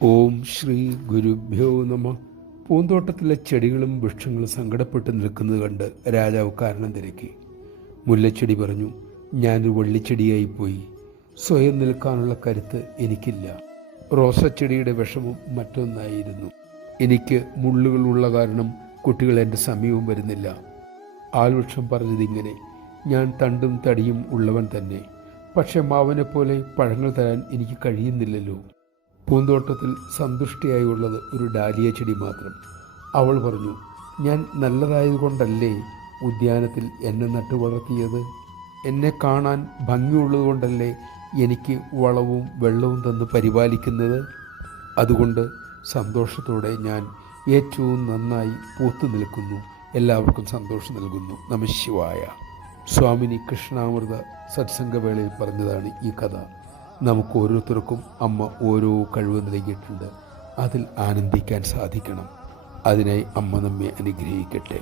ഓം ശ്രീ ഗുരുഭ്യോ നമ. പൂന്തോട്ടത്തിലെ ചെടികളും വൃക്ഷങ്ങളും സങ്കടപ്പെട്ട് നിൽക്കുന്നത് കണ്ട് രാജാവ് കാരണം തിരക്കി. മുല്ലച്ചെടി പറഞ്ഞു, ഞാനൊരു വള്ളിച്ചെടിയായിപ്പോയി. സ്വയം നിൽക്കാനുള്ള കരുത്ത് എനിക്കില്ല. റോസച്ചെടിയുടെ വിഷമം മറ്റൊന്നായിരുന്നു. എനിക്ക് മുള്ളുകളുള്ള കാരണം കുട്ടികൾ എൻ്റെ സമീപം വരുന്നില്ല. ആൽവൃക്ഷം പറഞ്ഞതിങ്ങനെ, ഞാൻ തണ്ടും തടിയും ഉള്ളവൻ തന്നെ, പക്ഷെ മാവനെപ്പോലെ പഴങ്ങൾ തരാൻ എനിക്ക് കഴിയുന്നില്ലല്ലോ. പൂന്തോട്ടത്തിൽ സന്തുഷ്ടിയായുള്ളത് ഒരു ഡാലിയ ചെടി മാത്രം. അവൾ പറഞ്ഞു, ഞാൻ നല്ലതായതുകൊണ്ടല്ലേ ഉദ്യാനത്തിൽ എന്നെ നട്ടു വളർത്തിയത്? എന്നെ കാണാൻ ഭംഗിയുള്ളതുകൊണ്ടല്ലേ എനിക്ക് വളവും വെള്ളവും തന്ന് പരിപാലിക്കുന്നത്? അതുകൊണ്ട് സന്തോഷത്തോടെ ഞാൻ ഏറ്റവും നന്നായി പൂത്തു നിൽക്കുന്നു, എല്ലാവർക്കും സന്തോഷം നൽകുന്നു. നമഃശിവായ. സ്വാമിനി കൃഷ്ണാമൃത സത്സംഗവേളയിൽ പറഞ്ഞതാണ് ഈ കഥ. നമുക്ക് ഓരോരുത്തർക്കും അമ്മ ഓരോ കഴിവ് നൽകിയിട്ടുണ്ട്. അതിൽ ആനന്ദിക്കാൻ സാധിക്കണം. അതിനായി അമ്മ നമ്മെ അനുഗ്രഹിക്കട്ടെ.